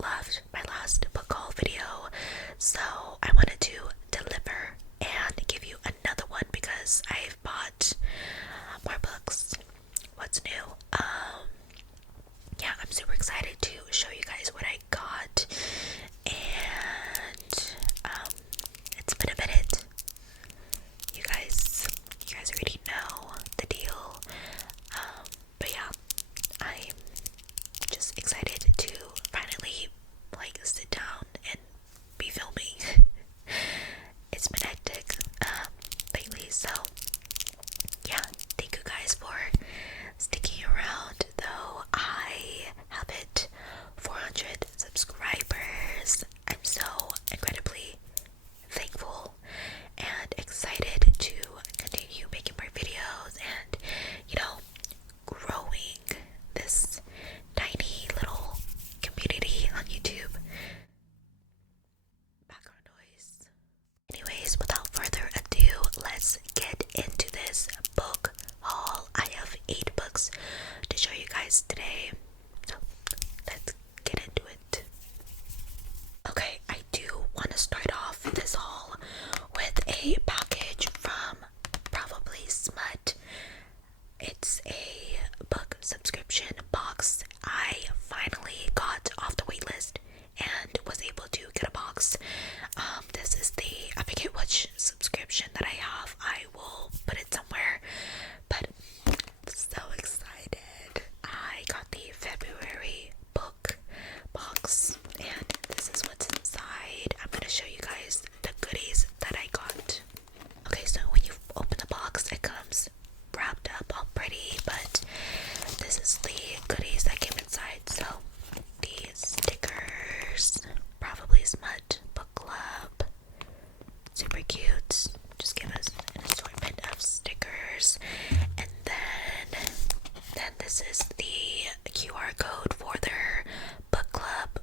loved my last book haul video, so I wanted to deliver and give you another one because I've bought more books. What's new? Yeah, I'm super excited to show you guys what I got, and it's been a minute. You guys already know the deal. But yeah, I'm just excited to finally sit down and be filming. It's been hectic lately, so yeah, thank you guys for sticking around. Though I have hit 400 subscribers, I'm so incredibly thankful and excited to continue making more videos and, growing this tiny little community on YouTube. Background noise. Anyways, without further ado, let's get into this book haul. I have 8 books to show you guys today, so let's get into it. Okay, I do want to start off this haul with a package from Probably Smut. It's a book subscription box. I finally got off the waitlist and was able to get a box. This is I forget which subscription that I have. I will put it somewhere, but so excited. I got the February book box, and this is what's inside. I'm gonna show you guys the goodies that I got. Okay, so when you open the box, it comes wrapped up all pretty, but this is the goodies that came inside. So these stickers, Probably Smut Book Club, super cute. Just give us an assortment of stickers, and then this is the QR code for their book club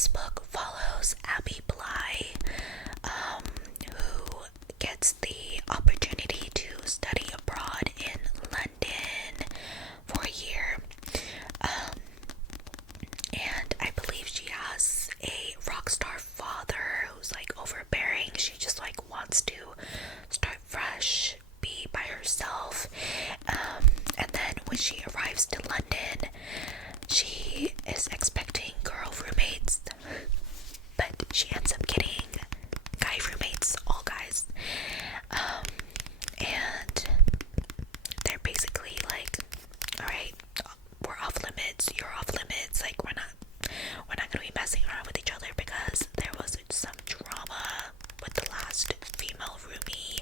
this book follows Abby Bly, who gets the opportunity to study abroad in London for a year. And I believe she has a rock star father who's like overbearing. She just like wants to start fresh, be by herself. And then when she arrives to London, she is expecting girl roommates, but she ends up getting guy roommates, all guys. And they're basically like, alright, we're off limits, you're off limits, like we're not gonna be messing around with each other, because there was some drama with the last female roomie.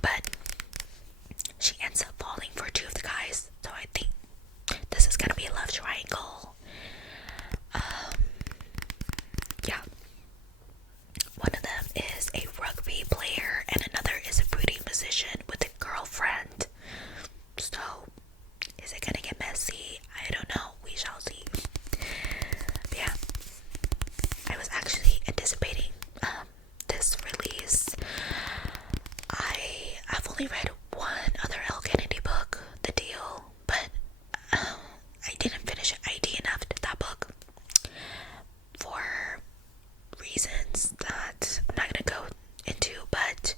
But she ends up falling for two of the guys, so I think this is gonna be a love triangle. Yeah. One of them is a rugby player and another is a breathy musician with a girlfriend. So, is it gonna get messy? I don't know. We shall see. But yeah, I was actually anticipating this release. I have only read one other Elle Kennedy book, The Deal, but I didn't finish it. I DNF'd that book for reasons that I'm not gonna go into, but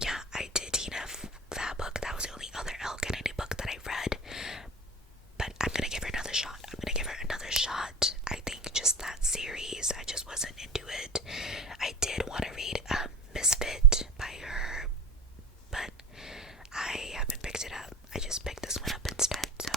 yeah, I did DNF that book. That was the only other Elle Kennedy book that I read, but I'm gonna give her another shot. I think just that series, I just wasn't into it. I did want to read Misfit by her, but I haven't picked it up. I just picked this one up instead, so.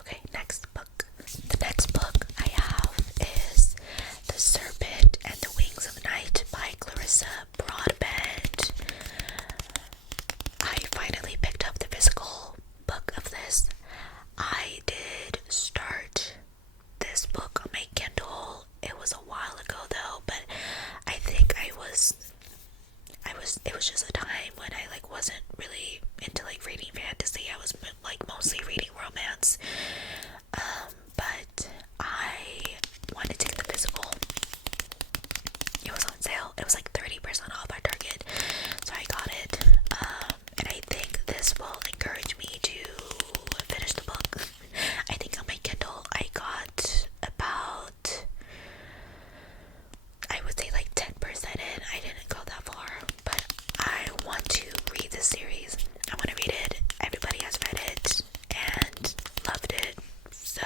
Okay, next book. The next book I have is The Serpent and the Wings of Night by Clarissa Broadbent. I finally picked up the physical book of this. I did start this book on my Kindle. It was a while ago though, but I think it was just a time when I like wasn't really into like reading fantasy. I was like mostly reading romance. But I wanted to get the physical. It was on sale. It was like 30% off at Target, so I got it. And I think this will encourage me to finish the book. I think on my Kindle I got about, I would say like 10% in. I didn't go that far, but I want to read this series. I want to read it. Everybody has read it and loved it. So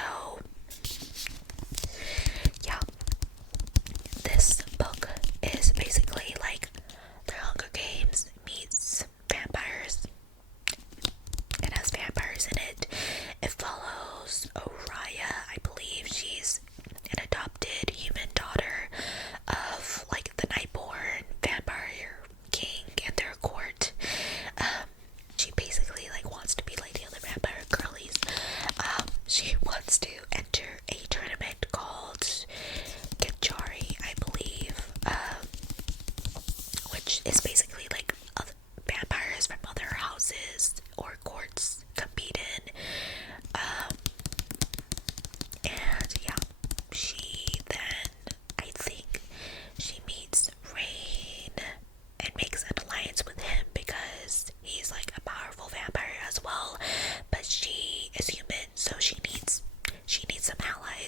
yeah, this book is basically like The Hunger Games meets vampires. It has vampires in it. It follows Oriah. I believe she's an adopted human daughter of like the Nightborn vampire king and their court. She basically like wants to be like the other vampire girlies. She wants to enter a tournament called Gachari, I believe, which is basically like other vampires from other houses or courts compete in. And yeah, she then, I think, she meets Rain and makes an alliance with him because he's like a powerful vampire as well, but she is human, so she needs some allies.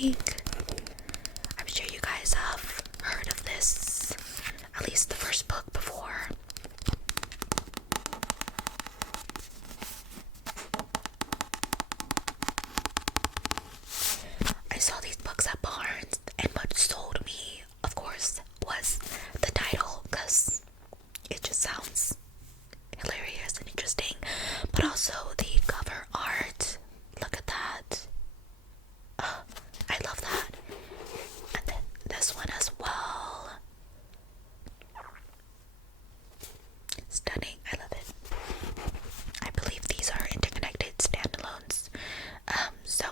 think I'm sure you guys have heard of this, at least the first book before. I saw these books at Barnes, and what sold me, of course, was the title, because it just sounds hilarious and interesting, but also the cover art. Look at that. I love that. And then this one as well. Stunning. I love it. I believe these are interconnected standalones. So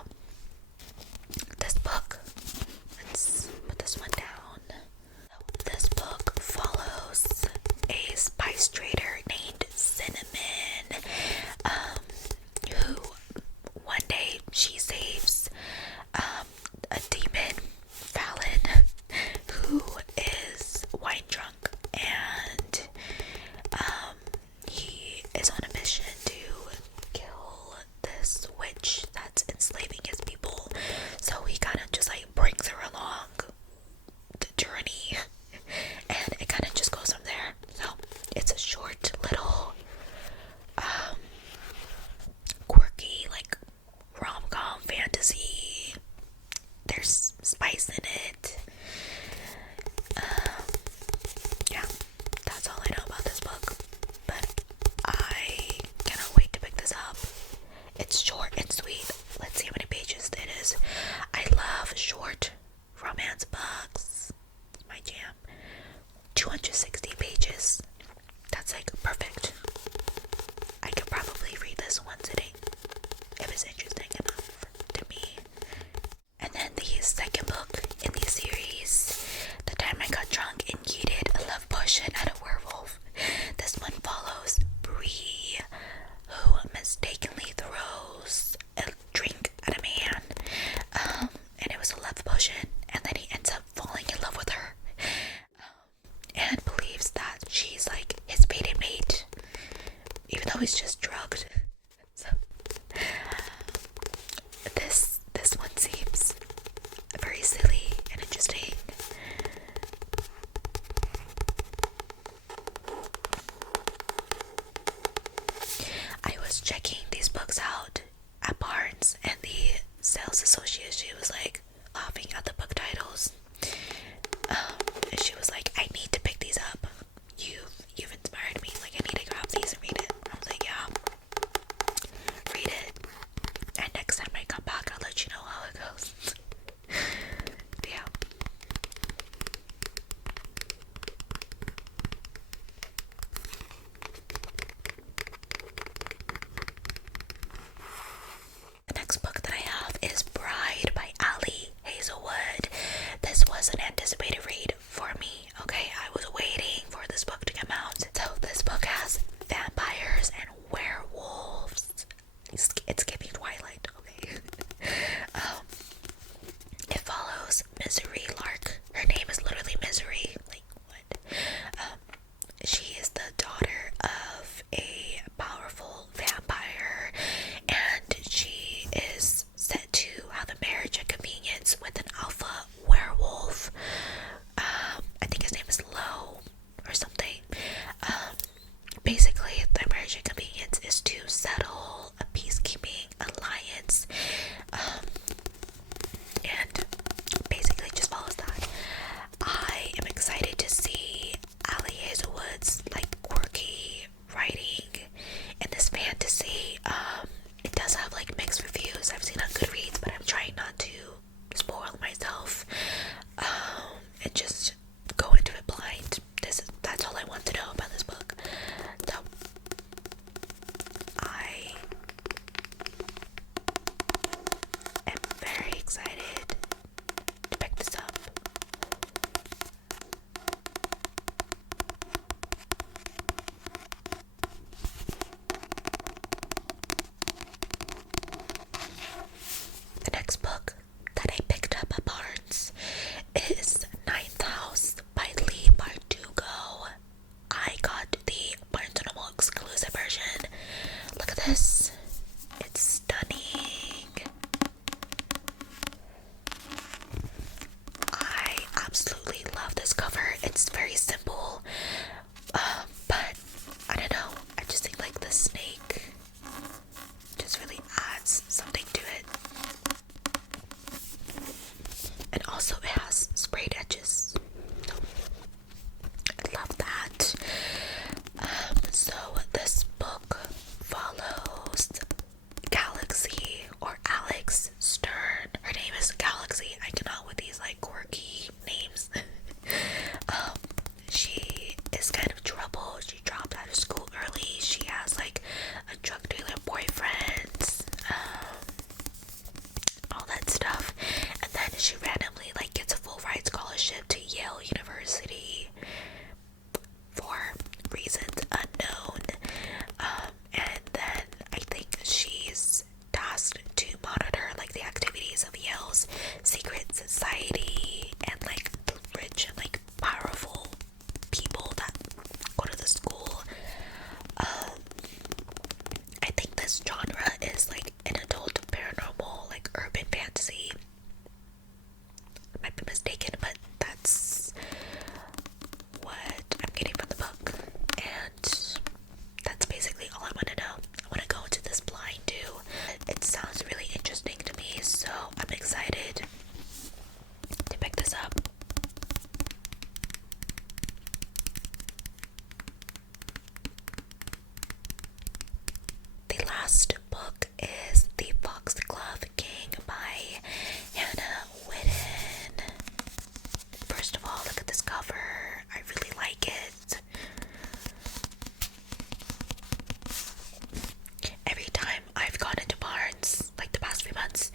this book, let's put this one down. This book follows a spice trader named Cinnamon, who one day she saves a demon, Fallon, who is wine drunk, and he is on a mission to kill this witch that's enslaving his people. So he kind of just like brings her along the journey, and it kind of just goes from there. So it's a short little quirky like rom-com fantasy. There's spice in it. Yeah, that's all I know about this book, but I cannot wait to pick this up. It's short and sweet. Let's see how many pages it is. I love short romance books. It's my jam. 260 pages. That's like perfect. I could probably read this one sitting if it's interesting enough to me. And then the second book in the series, The Time I Got Drunk and Yeeted a Love Potion at a Werewolf. This one follows Bree, who mistakenly throws a drink at a man, and it was a love potion, and then he ends up falling in love with her, and believes that she's like his fated mate, even though he's just drugged. So this one seems very silly and interesting. I was checking these books out at Barnes, and the sales associate, was like laughing at the book titles. And she was like, I need to pick these up. You've inspired me. Like, I need to grab these and read it. I was like, yeah, read it. And next time I come back, I'll let you know how it goes. Yeah. The next book that I have is Bride by Ali Hazelwood. This was an anticipated read for me. Okay, I also it has sprayed edges. So, I love that. So this book follows Galaxy or Alex Stern. Her name is Galaxy. I cannot with these like quirky names. She is kind of trouble. She dropped out of school early. She has like a drug dealer boyfriend, all that stuff. And then she randomly like gets a full ride scholarship to Yale University for reasons unknown. And then I think she's tasked to monitor like the activities of Yale's secret society and like the rich and like powerful people that go to the school. I think this genre is like an adult paranormal, like urban fantasy. I might be mistaken, but that's what I'm getting from the book, and that's basically all I want to know. I want to go into this blind too. It sounds really interesting to me, so I'm excited to pick this up. The last book is The Foxglove King by Hannah Whitten. First of all, look at this cover. I really like it. Every time I've gone into Barnes, like the past few months,